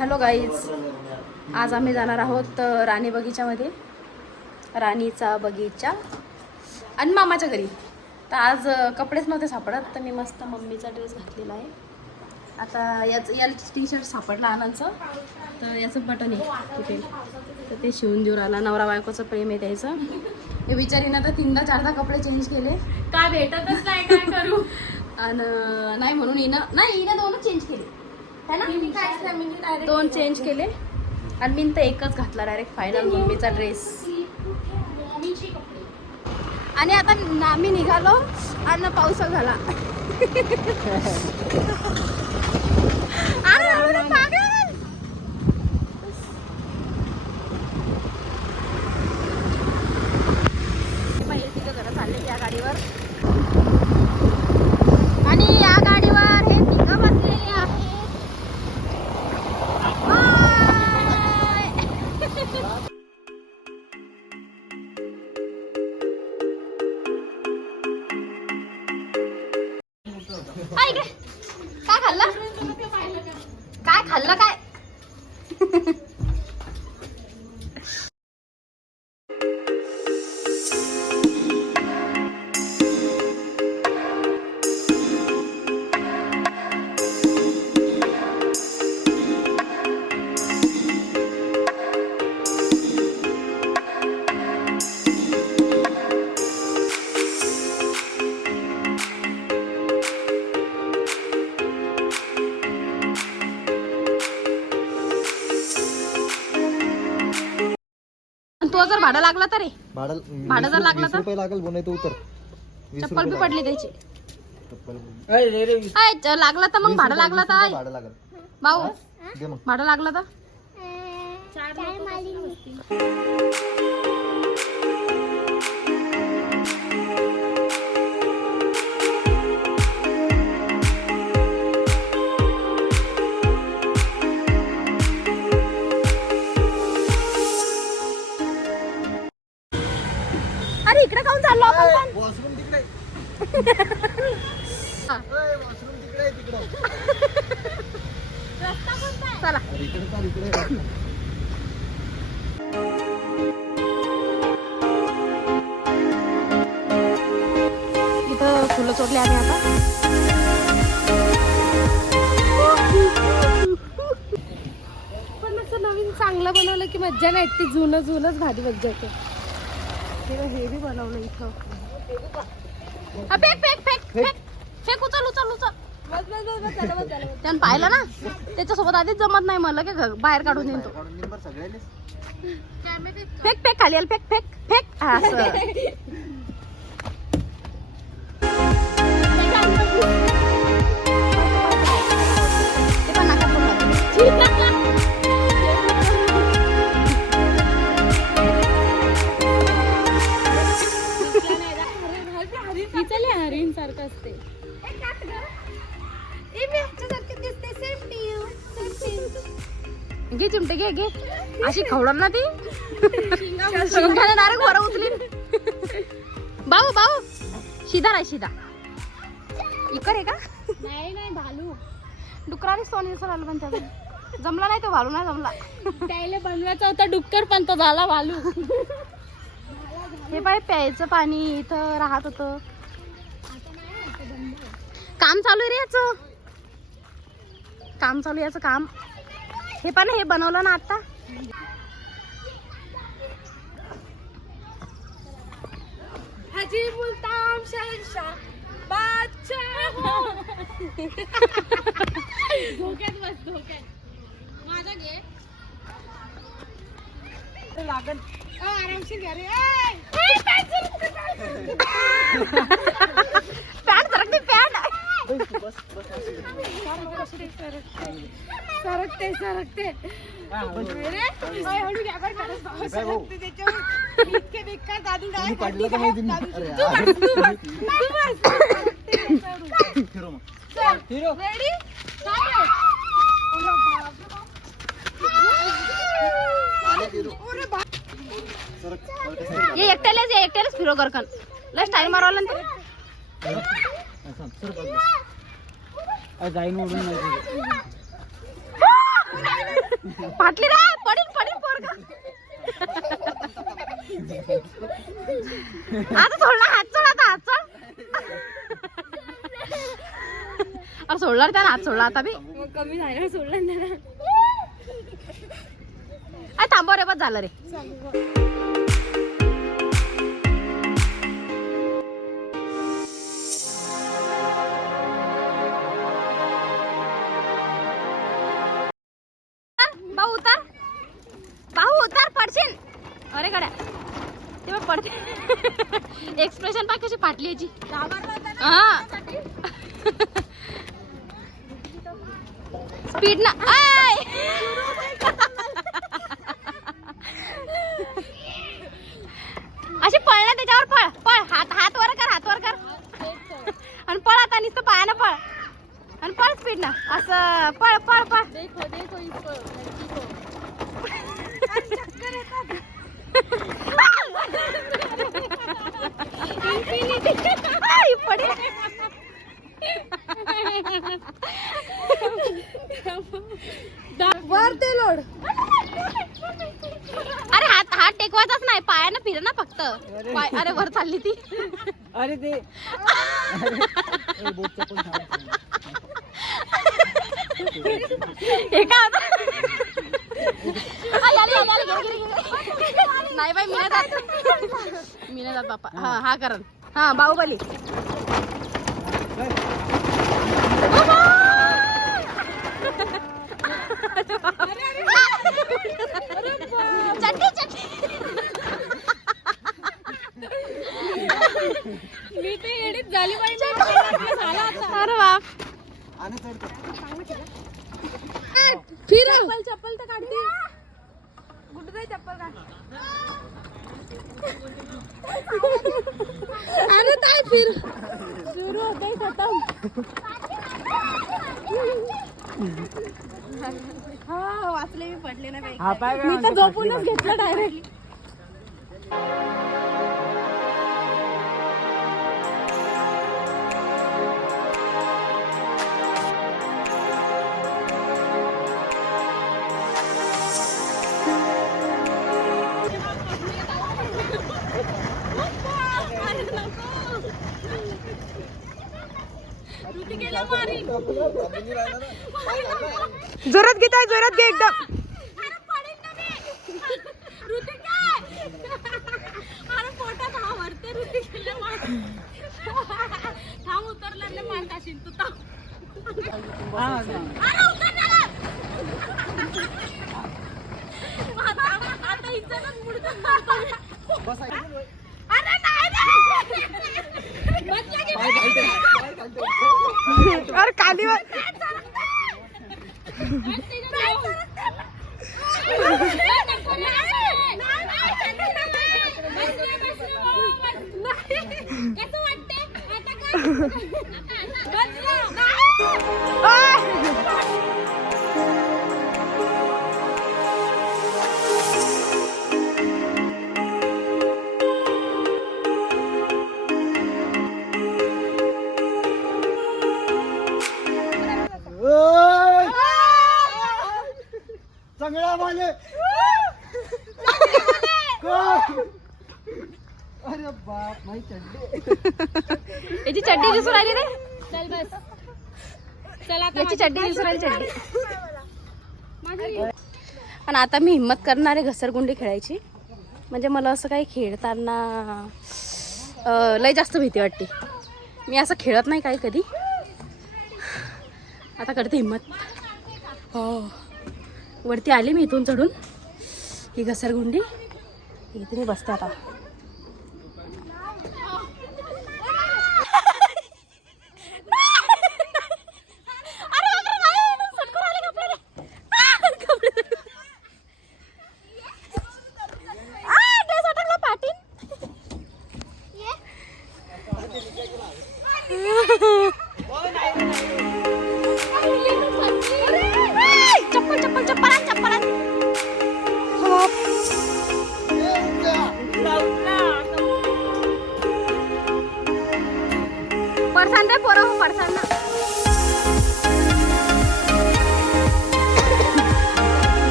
Hello guys, आज आम्ही जाणार आहोत राणी बगीच्यामध्ये, राणीचा बगीचा आणि मामाच्या घरी. तर आज कपडेच नव्हते सापडत, तर मी मस्त मम्मीचा ड्रेस घातलेला आहे. आता याचं टी शर्ट सापडला आनंदचं, तर याचं बटन आहे कुठे, तर ते शिवून देऊ राहिला. नवरा बायकोचं प्रेम आहे त्याचं. हे विचारीनं तर 3दा-4दा कपडे चेंज केले, काय भेटतच नाही, काय करू. आणि नाही म्हणून हिनं 2च चेंज केले है ना. 2 चेंज केले आणि मी तर एकच घातला डायरेक्ट फायनल मम्मीचा ड्रेस. आणि आता आम्ही निघालो आणि पाऊस झाला. तिथं जरा चालले या गाडीवर, आणि या गाडीवर हे तिघं बसलेले आहेत. काय खाल्लं, काय खाल्लं, काय तो जर भाडं लागला तर भाडं जर लागला तर रुपये लागेल बोने तो उतर. चप्पल बी पडली त्याची. चप्पल लागला तर मग भाडं लागला तर भाडं लागेल भाऊ, दे मग. भाडं लागलं तर अरे इकडे काऊन चाललो आपण पण? वॉशरूम तिकडे. वॉशरूम तिकडे तिकडे. चला इकडे चाल इकडे. इथं फुलं तोडले आम्ही आता. पण असं नवीन चांगलं बनवलं की मज्जा नाही, ती जुनच भारी मज्जा येते. हे बी बनवलं इथं. फेक उचल. त्यानं पाहिलं ना, त्याच्यासोबत आधीच जमत नाही मला की बाहेर काढून येतो. फेक खाली आल, फेक असं. ते पण नका बोलू. हरिण सारखं असते. घे चिमटे, घे अशी खवडण ना ती. शिंगाने डायरेक्ट वर उचली. भाऊ शिदा इकर आहे का? नाही भालू. डुकराने सोनी आलं पण त्याचा जमला नाही, तो भालू नाही जमला. त्याला बनवायचा होता डुक्कर, पण तो झाला भालू. हे पाय प्यायचं पाणी इथं राहत होतं. काम चालू आहे रे याचं काम. हे पण हे बनवलं ना आता. हाजी मुल्तान शहनशाह बादशाह. धोक्यात माझा घे लागन. आरामशीर घ्या रे. पॅन्ट सरकते, पॅन्ट. सरकते. हळू घ्या बरं का. सरकते त्याच्यावर. इतके बेकार दादू रेडी. ये एकट्यालाच फिरो करकन लय टाइम मारवला ना जाईन ओढून फाटली रे, पडील पडील पोरगा. आता सोडला, हात सोड आता, हात सोड. अरे सोडला रे त्यानं, हात सोडला आता बी. कमी झालं सोडलं त्याला. थांबव रे, बस झालं रे. भाऊ उतर, भाऊ उतर, पडशील. अरे गड्या ते बघ पडते. एक्सप्रेशन पा कशी फाटली याची. हा स्पीड ना. अशी पळ ना त्याच्यावर, पळ पळ. हात वर कर, हात वर कर आणि पळ आता. नुसतं पायानं पळ आणि पळ स्पीड ना. असं पळ पळ पळ. देखो देखो इसको, वर ते लोड. अरे हात टेकवायचाच नाही, पायानं फिर ना फक्त. अरे वर चालली ती. अरे ते बोटचं पण छान. हे का आता? नाही बाई, मी नाही जात, मी नाही जात बापा. हा करण. हा बाहुबली. चट्टी चट्टी. मी ते एडिट झाली पाहिजे. अरे बाप. आणि चढ. फिर चप्पल तर काढते. कुठे जाई चप्पल काढ. अरे काय फिर सुरू होते खतम. हा वाचले, मी पडले ना बाई. मी तर झोपूनच घेतलं डायरेक्ट. जोरात घेत आहे, जोरात घे एकदम. थांब उतरला ना मानताशील तू. आता इज्जतच मुडकं मारतो. अरे नाही अरे खाली कसं वाटते आता काय. चांगला माले. अरे बाप, माही चड्डी. याची चड्डी दिसून राहिली रे. चल बस. चल आता याची चड्डी दिसून राहिली, चड्डी. आणि आता मी हिम्मत करणार आहे घसरगुंडी खेळायची. म्हणजे मला असं काही खेळताना लय जास्त भीती वाटते. मी असं खेळत नाही काही कधी. आता करते हिम्मत. हो वरती आली मी इथून चढून. ही घसरगुंडी इथे मी बसते आता. चप्पल चप्पल चप्पल चप्पल.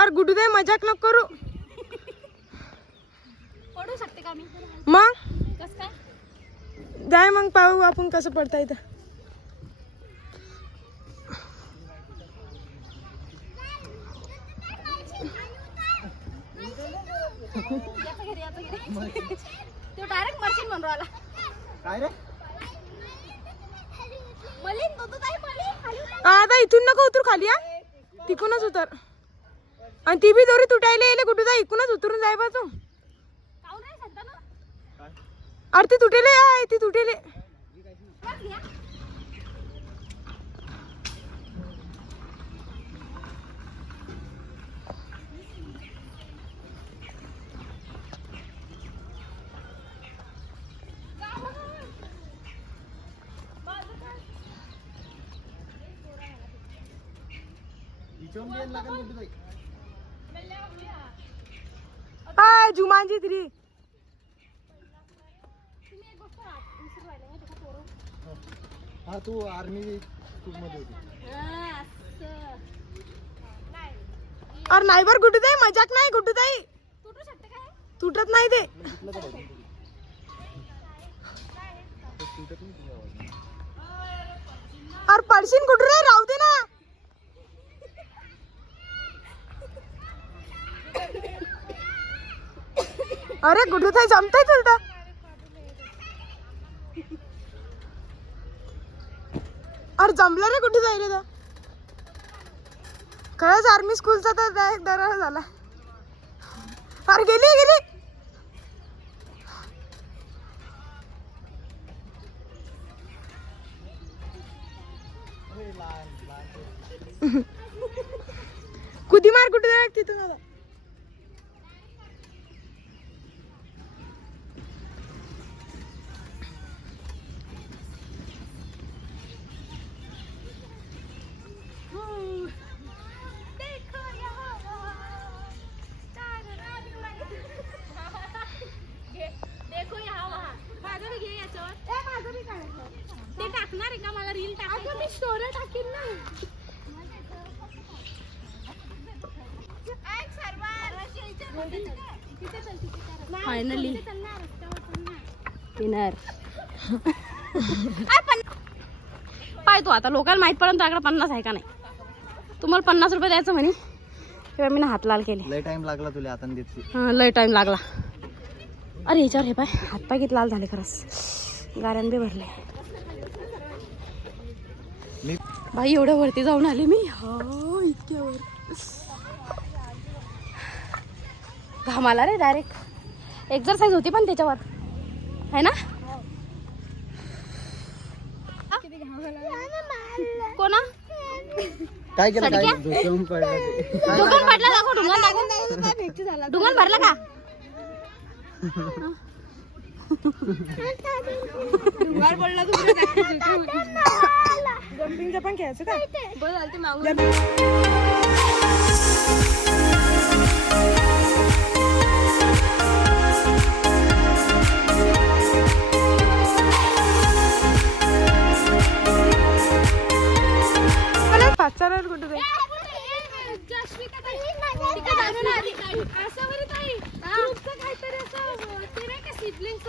अरे गुड्डू दे मजाक नको करू. पडू शकते का मी? मग कस काय? जाय मग पाहू आपण कसं पडता इथं. तो डायरेक्ट मशीन म्हणून राहिला. काय रे मलिन तो काय मलिन खाली उतर. आता इथून नको उतरू खाली हा, तिकूनच उतर. आणि ती बी दोरी तुटायला येईल कुठं जा, इकूनच उतरून जाय बा तू. काऊन रे सांगता ना? अरे ती तुटेले आहे, ती तुटेले. बस घ्या. हाय जुमानजी तरी. हा तू आर्मी स्कूल मध्ये होती. अरे नाही बर गुड्डू ताई, मजाक नाही गुड्डू ताई. तुटू शकते काय? तुटत नाही ते. अरे पडशीन गुड्डू रे, राहू दे ना. अरे गुड्डू ताई जमतंय तुला. अरे जमलं रे गुड्डू ताई रे. खरंच आर्मी स्कूलचा तर डायरेक्ट दरार झाला. अरे गेली गेली. कुदी मार कुठे डायरेक्ट तिथून आता. देखो यहाँ वहाँ. माझं बी घे याच्यावर. ते टाकणार आहे का मला रील टाकायचं? मी स्टोरी टाकीन ना. Finally winner. पाय तू आता लोकांना माहित पडून तुझ्याकडे 50 आहे का नाही. तुम्हाला 50 रुपये द्यायचं म्हणे, तेव्हा मी ना हात लाल केले. लय टाइम लागला तुला आता देते. हां लय टाइम लागला. अरे याच्यावर हे पाय हातपाय किती लाल झाले खरंच, गाऱ्यान बी भरले. बाई एवढ्या वरती जाऊन आले मी. हो इतक्यावर घाम आला रे डायरेक्ट. एक्झरसाइज होती पण त्याच्यावर है ना. कोणा काय केलं काय सडक्या? झोपून पडला ते. डुंगण पडला दाखव. डुंगण डुंगण भरला का? जम्पिंगचं पण खेळायचं का? बोल ते मागून. पाचारावर कुठे जाईल?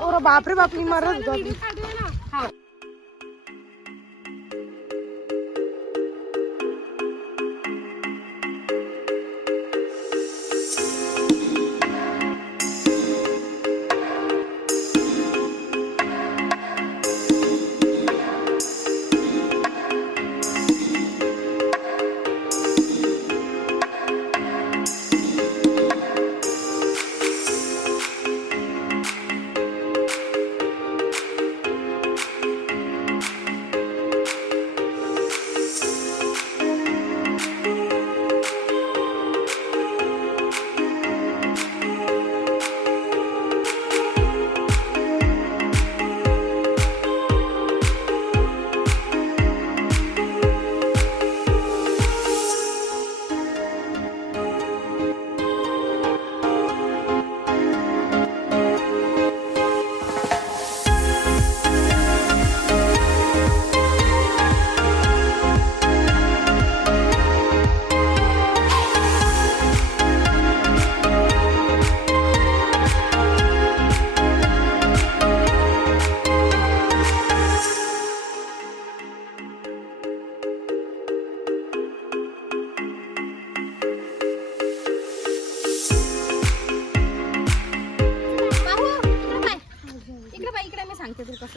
अरे बापरे बाप, मी मरत होतो.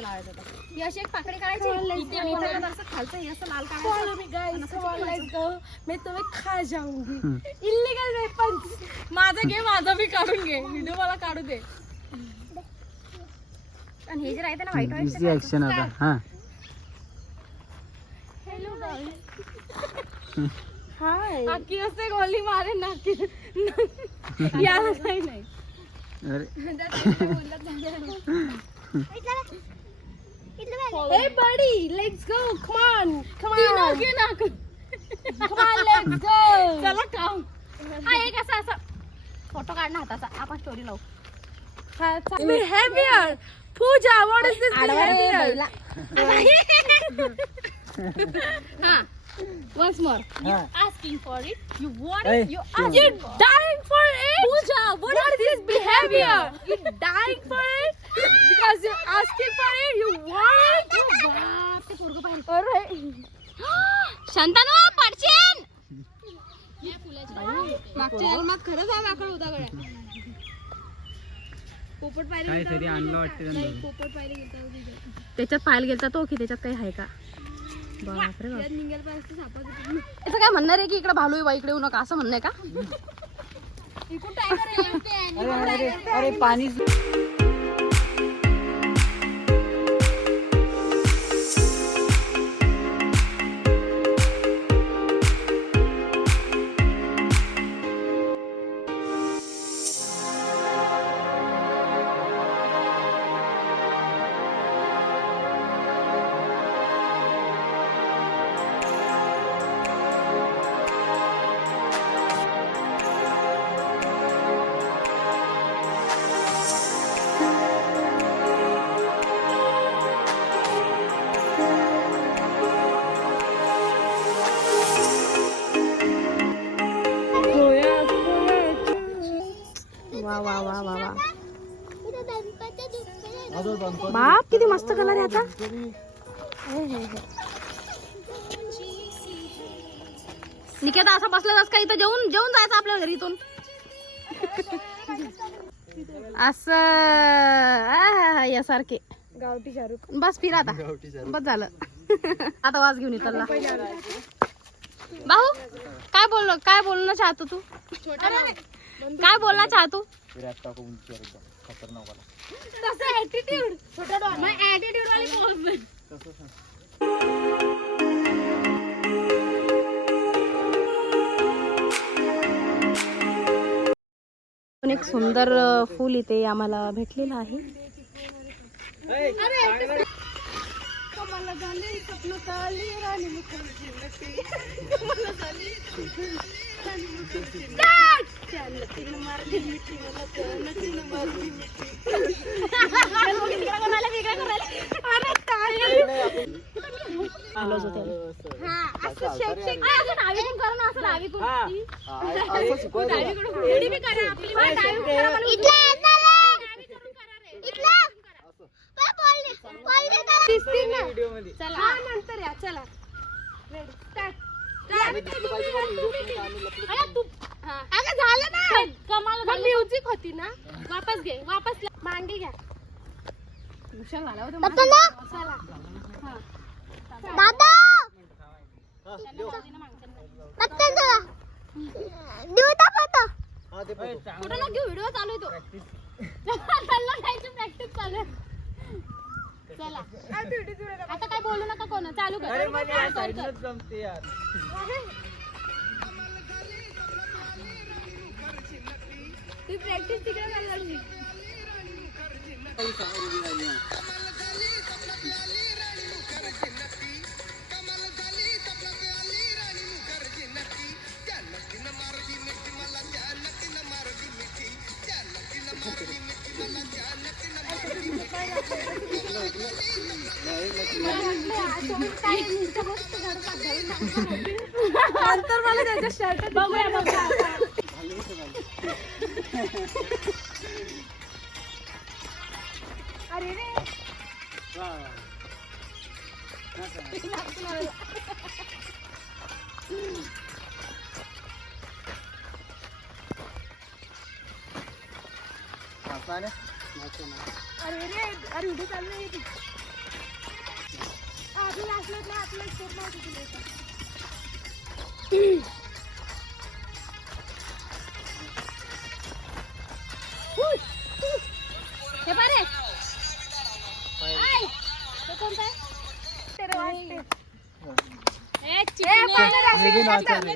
लावायचं होतं. ही अशी एक पाकळी काढायची इथे आणि इथे असं खालचं हे असं लाल काढायचं. मैं तुम्हें खा जाऊंगी. Illegal weapons. माझं घे, माझं बी काढून घे, व्हिडिओ मला काढू दे. आणि हे जे राहते ना व्हाईट व्हाईट ऍक्शन आता. हा हेलो गाइस. हाय. अक्की असते गोली मारे ना याला काही नाही. अरे Hey buddy, let's go. Come on. Come on, let's go. चला काम. हा एक असा असा फोटो काढणं हाताचा, आपण स्टोरी लावू. Behavior. Pooja, what is this behavior? हा once more. You asking for it, you want Hey, it, you you ask You're it for. dying for it. Pooja, what What is this behavior? You're dying for it because you're asking for it. You want it. ते पोरगं पाहिलं. Alright. शांतानो पडशील. मागच्या जन्मात खरंच हा वाकड होता गड्या. पोपट पाहिलं काहीतरी आणलं वाटतं त्यांना. पोपट पाहिलं गेलं त्याच्यात पाहायला गेलता तो की त्याच्यात काही आहे का? बापरे बाप. निघाल पाहिजे सापा. याचं काय म्हणणार आहे की इकडे भालू आहे इकडे येऊ नका असं म्हणणं आहे का? इकडून टायगर अरे अरे पाणी वा वा वा वा वा. अजून गणपती बाप किती मस्त कलर आहे आता. निकेता असं बसलास का इथं जेवून जेवून जायचं आपल्या घरी इथून असं यासारखे गावठी शाहरुख. बस फिर आता गावठी शाहरुख. बस झालं. आता वाज घेऊन येतला भाऊ काय बोलणं चाहतो तू काय बोलना चाहतो खतरनाक वाला. तसं ऍटिट्यूड छोटा डॉन मग ऍटिट्यूड वाली पोहोच नाही. पण एक सुंदर फूल इथे आम्हाला भेटलेलं आहे. आलोच होते. नंतर या चला. झालं ना कमाल. म्युझिक होती ना. वापस घे वापस मांडी घ्या. हुशार झाला होता. हा ते फोटो. कुठं ना घेऊ व्हिडिओ चालू आहे तो. प्रॅक्टिस चालू आहे. चला आता काय बोलू नका कोण चालू कर. जमते यार. ती प्रॅक्टिस तिकडे करायला लागली. नंतर मला त्याच्या शर्ट बघूया बघूया. अरे रे नाचाने अरे रे अरे व्हिडिओ चालू आहे. हे पारे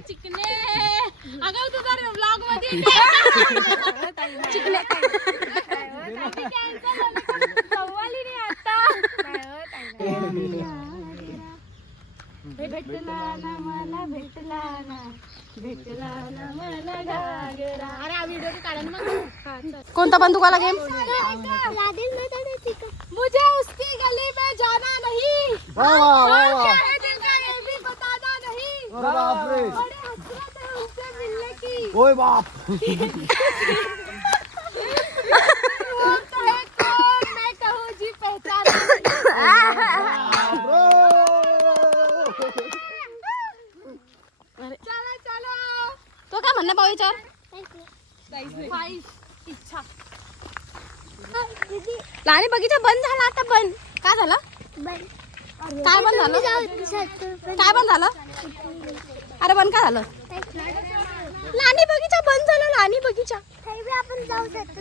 चिकने अगं तुझा ब्लॉग मध्ये चिकने भेटला ना मला भेटला ना मला घागरा. अरे हा व्हिडिओ काढा ना मग. कोणता बंदुकाला गेम? मुझे उसकी गली में जाना नहीं, वाह वाह वाह वाह. है दिल का ये भी बताना नहीं, अरे बापरे. बड़ी हसरत है उनसे मिलने की. ओय बाप. वो तो है कौन मैं कहूँ जी पहचाना चला चलो. तो काय म्हणणं भाऊ विचार इच्छा. लहान बगीचा बंद झाला आता. बंद काय झालं? काय बंद झालं? काय बंद झालं? अरे बंद काय झालं? लहानी बगीचा बंद झाला. लहानी बगीचा आपण जाऊ शकतो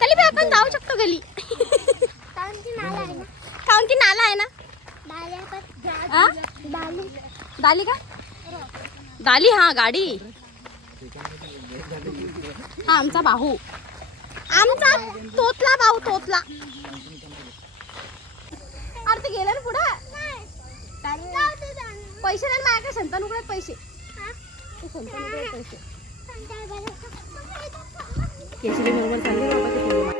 तरी बी आपण जाऊ शकतो गली. काऊन की नाला आहे ना. आ? दाली का? दाली हा गाडी. हा आमचा भाऊ. आमचा तोतला भाऊ तोतला. अरे ते गेलं ना पुढं. पैसे नाही माझ्याकडे. संतानुकडे पैसे. संतानुकडे पैसे. केशरी बरोबर चालले बाबा ते पुढे.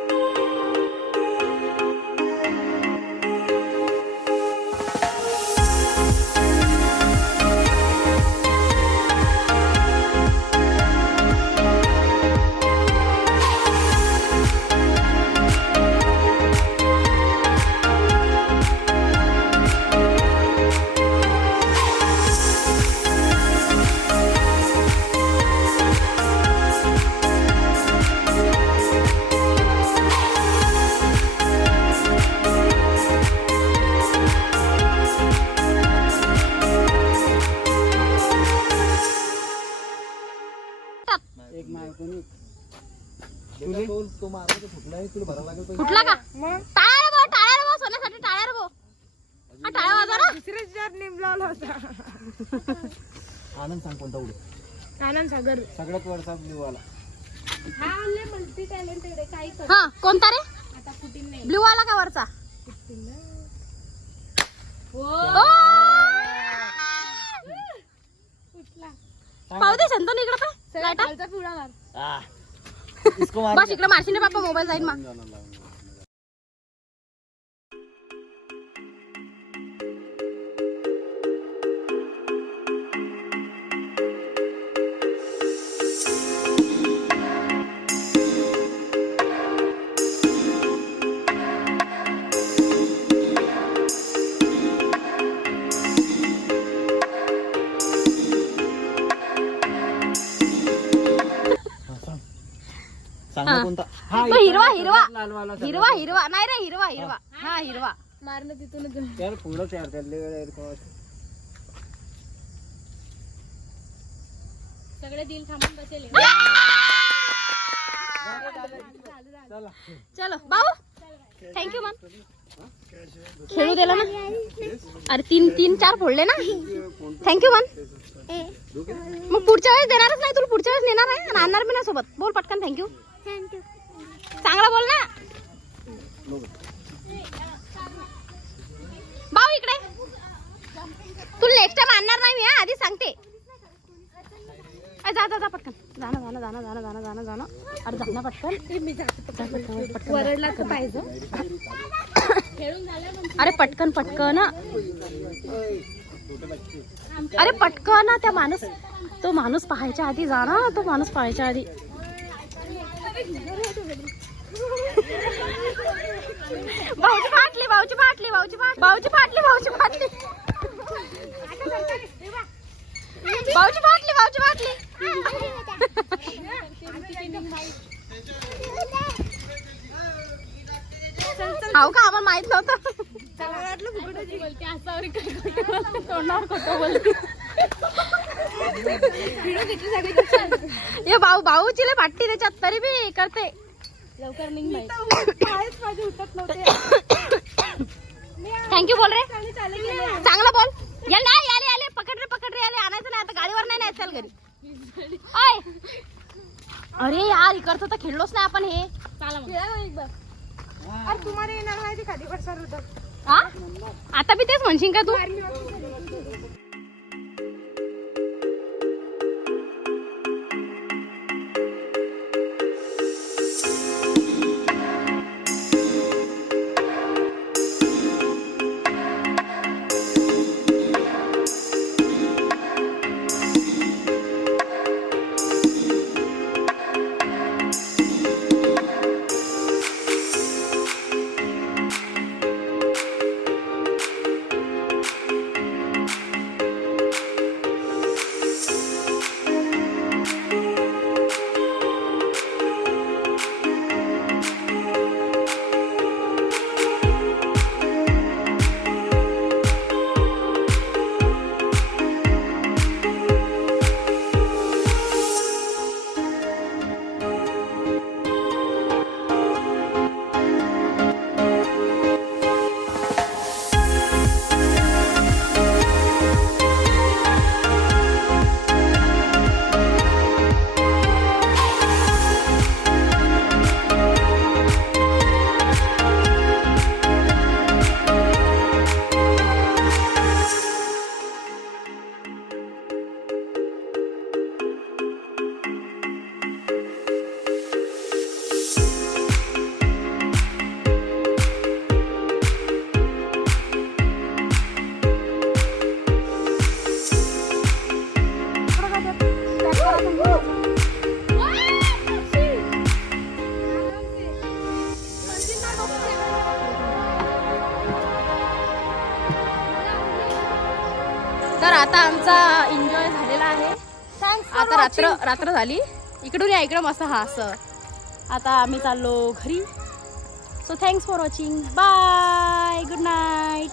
एक मार्कोनी तो मारा तो फुटला आहे. तुला भरावं लागेल पैसे. फुटला का? टाळ्या रे टाळ्या रे सोन्यासाठी टाळ्या रे भाऊ. हा टाळ्या वाजवा ना. दुसऱ्याच जार नेम लावला होता. आनंद सांग कोणता उडे. आनंद सागर. सगळ्यात वरचा ब्ल्यू वाला. हा आणले मल्टी टॅलेंटेड आहे. काही कर हा कोणता रे? आता फुटीन नाही. ब्ल्यू वाला का वरचा? पाहू दे संतोन इकडे पाय. लाटा खालचा पिवळा मार. इसको मार. बस इकडे मारशील रे बाप्पा. मोबाईल जाईल मग. सांग ना कोणता. तो हिरवा हिरवा लाल वाला हिरवा हिरवा नाही रे. हिरवा हिरवा हा हिरवा. मारणं तिथूनच. यार पुढंच यार त्याला सगळे दिल थांबून बसेल. चलो भाऊ थँक्यू मन. खेळू दिला ना. अरे 3-4 फोडले ना. थँक्यू मन. मग पुढच्या वेळेस देणारच नाही तुला. पुढच्या वेळेस नेणार आहे आणि आणणार मी ना सोबत. बोल पटकन थँक्यू. चांगला बोल ना भाऊ. इकडे तुला नेक्स्ट टाइम आणणार नाही मी. हा आधी सांगते. जा जा जा पटकन. जाणं जाणं जाणं जाणं जाणं जाणं जाणं. अरे जाणं पटकन. मी जातो. जा पटकन. वरडला तर पाहिजे. अरे पटकन पटकन. अरे पटकन. त्या माणूस तो माणूस पाहायच्या आधी जा ना. तो माणूस पाहायच्या आधी. भाऊची फाटली भाऊची फाटली भाऊची फाटली भाऊची फाटली भाऊची फाटली भाऊची फाटली भाऊची फाटली. हाव का आम्हाला माहित नव्हतं. बोलते असावर काय तोंडावर खोटं बोलते. ये भाऊची लय फाटती त्याच्यात तरी बी करते. लवकर निघ माझे उठत नव्हते. थँक्यू बोल रे, चांगलं बोल. याले याले याले पकड रे याले. आणायचं नाही आता, गाडीवर नाही न्यायचं घरी. ओय अरे यार इकडचं तर खेळलोच नाही आपण. हे चला मग एकदा. अरे तुम्हाला येणार माहिती खाली बसणार होतं. हा आता बी तेच म्हणशील का तू? तर आता आमचा एन्जॉय झालेला आहे. आता रात्र झाली. इकडून या इकडं मस्त हा असं. आता आम्ही चाललो घरी. So thanks for watching. Bye, good night.